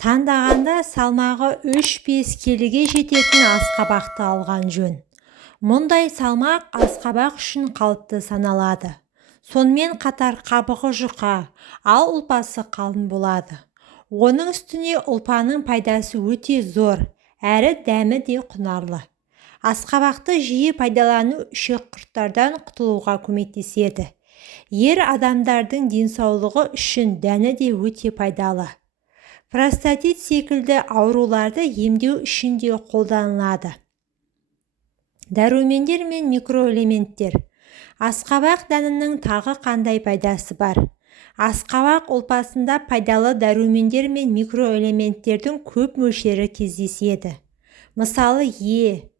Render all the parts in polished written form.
Таңдағанда салмағы 3-5 келіге жететін асқабақты алған жөн. Мұндай салмақ асқабақ үшін қалыпты саналады. Сонымен қатар қабығы жұқа, ал ұлпасы қалың болады. Оның үстіне ұлпаның пайдасы өте зор, әрі дәмі де құнарлы. Асқабақты жиі пайдалану ішек құрттардан құтылуға көмектеседі. Ер адамдардың денсаулығы үшін дәні де өте пайдалы. Простатит секілді ауруларды емдеу үшін де қолданылады. Дәрумендер мен микроэлементтер. Асқабақ дәнінің тағы қандай пайдасы бар? Асқабақ ұлпасында пайдалы дәрумендер мен микроэлементтердің көп мөлшері кездеседі. Мысалы Е,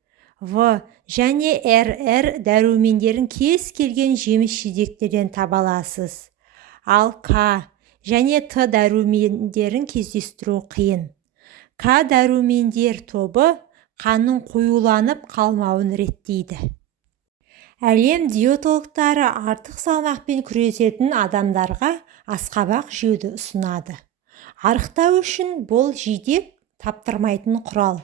В және РР дәрумендерін кез келген жеміс-жидектерден таба аласыз. Ал К және Т дәрумендерін кездестіру қиын. К дәрумендер тобы қанның қоюланып қалмауын реттейді. Әлем диетологтары артық салмақпен күресетін адамдарға асқабақ жеуді ұсынады. Арықтау үшін бұл жидек таптырмайтын құрал.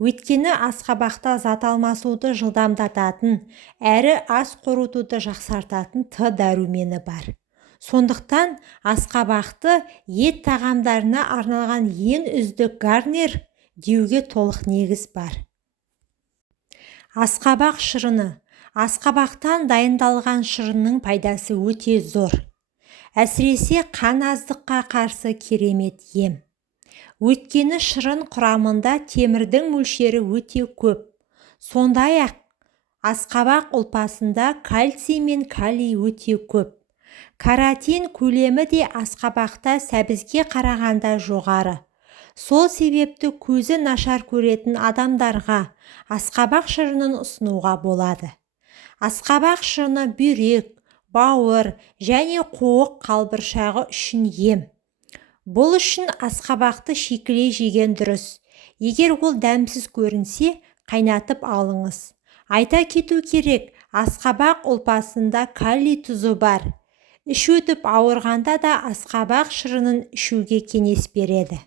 Өйткені асқабақта зат алмасуды жылдамдататын, әрі ас қорытуды жақсартатын Т дәрумені бар. Сондықтан асқабақты ет тағамдарына арналған ең үздік гарнир деуге толық негіз бар. Асқабақ шырыны. Асқабақтан дайындалған шырынның пайдасы өте зор. Әсіресе қан аздыққа қарсы керемет ем. Өйткені шырын құрамында темірдің мөлшері өте көп. Сондай-ақ асқабақ ұлпасында кальций мен калий өте көп. Каротин көлемі де асқабақта сәбізге қарағанда жоғары. Сол себепті көзі нашар көретін адамдарға асқабақ шырынын ұсынуға болады. Асқабақ шырыны бүйрек, бауыр және қуық қалбыршағы үшін ем. Бұл үшін асқабақты шикілей жеген дұрыс. Егер ол дәмсіз көрінсе, қайнатып алыңыз. Айта кету керек, асқабақ ұлпасында калий тұзы бар. Іш өтіп ауырғанда да асқабақ шырынын ішуге кеңес береді.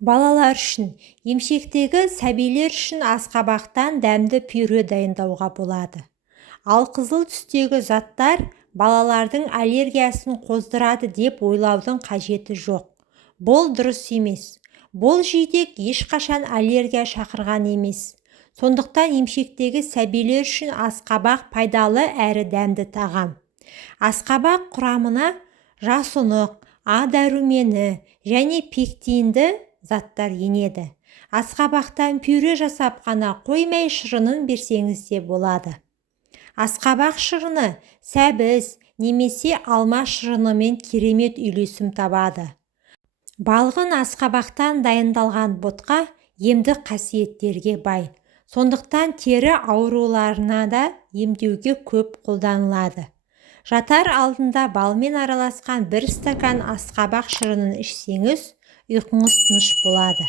Балалар үшін, емшектегі сәбилер үшін асқабақтан дәмді пюре дайындауға болады. Ал қызыл түстегі заттар балалардың аллергиясын қоздырады деп ойлаудың қажеті жоқ. Бұл дұрыс емес. Бұл жидек ешқашан аллергия шақырған емес. Сондықтан емшектегі сәбилер үшін асқабақ пайдалы әрі дәмді тағам. Асқабақ құрамына жасұнық, А дәрумені және пектинді заттар енеді. Асқабақтан пюре жасап қана қоймай шырынын берсеңіз де болады. Асқабақ шырыны сәбіз немесе алма шырынымен керемет үйлесім табады. Балғын асқабақтан дайындалған ботқа емдік қасиеттерге бай. Сондықтан тері ауруларына да емдеуге көп қолданылады. Жатар алдында балмен араласқан 1 стакан асқабақ шырынын ішсеңіз, ұйқыңыз тыныш болады.